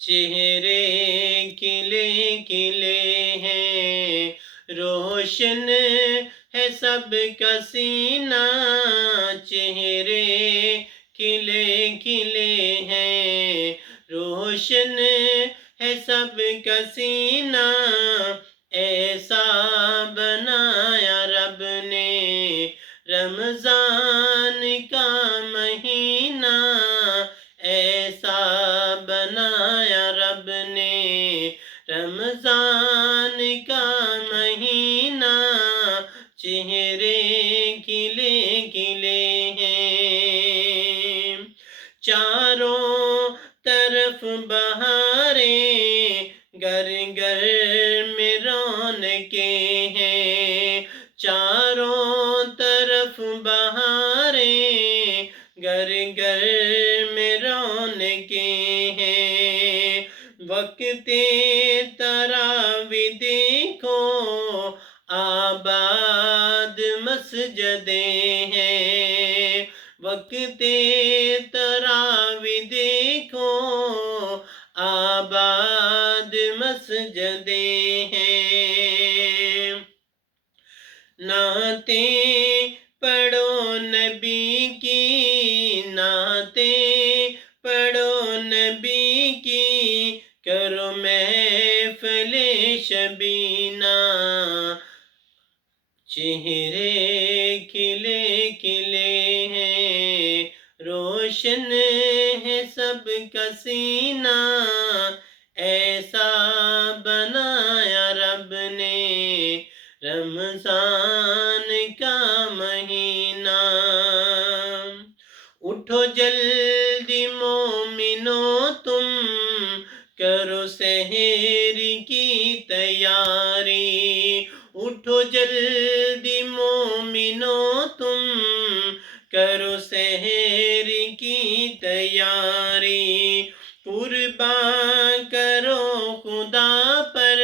چہرے کھلے کھلے ہیں، روشن ہے سب کا سینہ، چہرے کھلے کھلے ہیں، روشن ہے سب کا سینہ، ایسا بنایا رب نے رمضان کا مہینہ، ایسا بنایا رب نے رمضان کا مہینہ، چہرے کھلے کھلے ہیں، چاروں طرف بہاریں، گھر گھر میں رونقیں ہیں، چاروں طرف بہاریں، گھر گھر میں رونقیں ہیں، وقت تراویح دیکھو آباد مسجدیں ہیں، وقت تراویح دیکھو آباد مسجدیں ہیں، نعتیں پڑھو نبی کی، نعتیں پڑھو نبی کی، کرو محفل شبینہ، چہرے کھلے کھلے ہیں، روشن ہے سب کا سینہ، ایسا بنایا رب نے رمضان کا مہینہ، اٹھو جلدی مومنو تم، کرو سحر کی تیاری، اٹھو جلدی مومنو تم، کرو سحر کی تیاری، قربان کرو خدا پر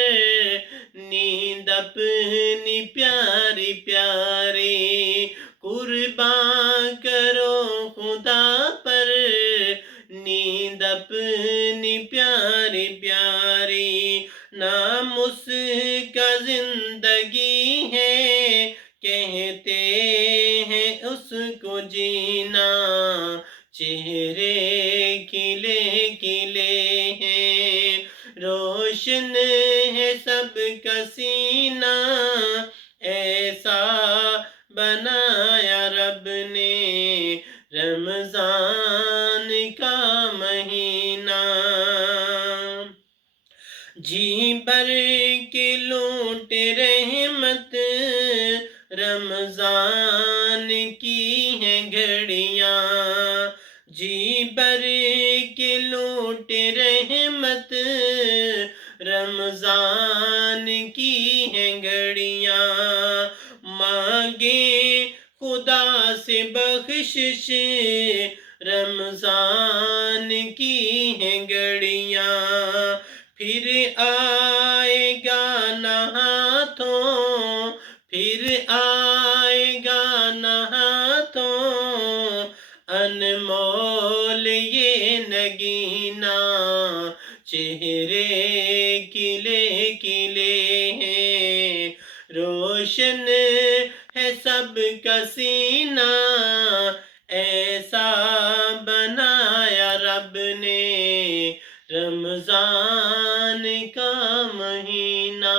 نیند اپنی پیاری پیاری، قربان کرو خدا پر نیند اپنی پیاری پیاری، نام اس کا زندگی ہے، کہتے ہیں اس کو جینا، چہرے کھلے کھلے ہیں، روشن ہے سب کا سینہ، ایسا بنایا رب نے رمضان کا مہینہ، جی بھر کے لوٹ رحمت، رمضان کی ہیں گھڑیاں، جی بھر کے لوٹ رحمت، رمضان کی ہیں گھڑیاں، مانگے خدا سے بخشش، رمضان کی ہیں گھڑیاں، پھر آئے گا نہ ہاتھوں، پھر آئے گا نہ ہاتھوں، انمول یہ نگینہ، چہرے کھلے کھلے ہیں، روشن ہے سب کا سینہ، ایسا بنایا رب نے رمضان کا مہینہ۔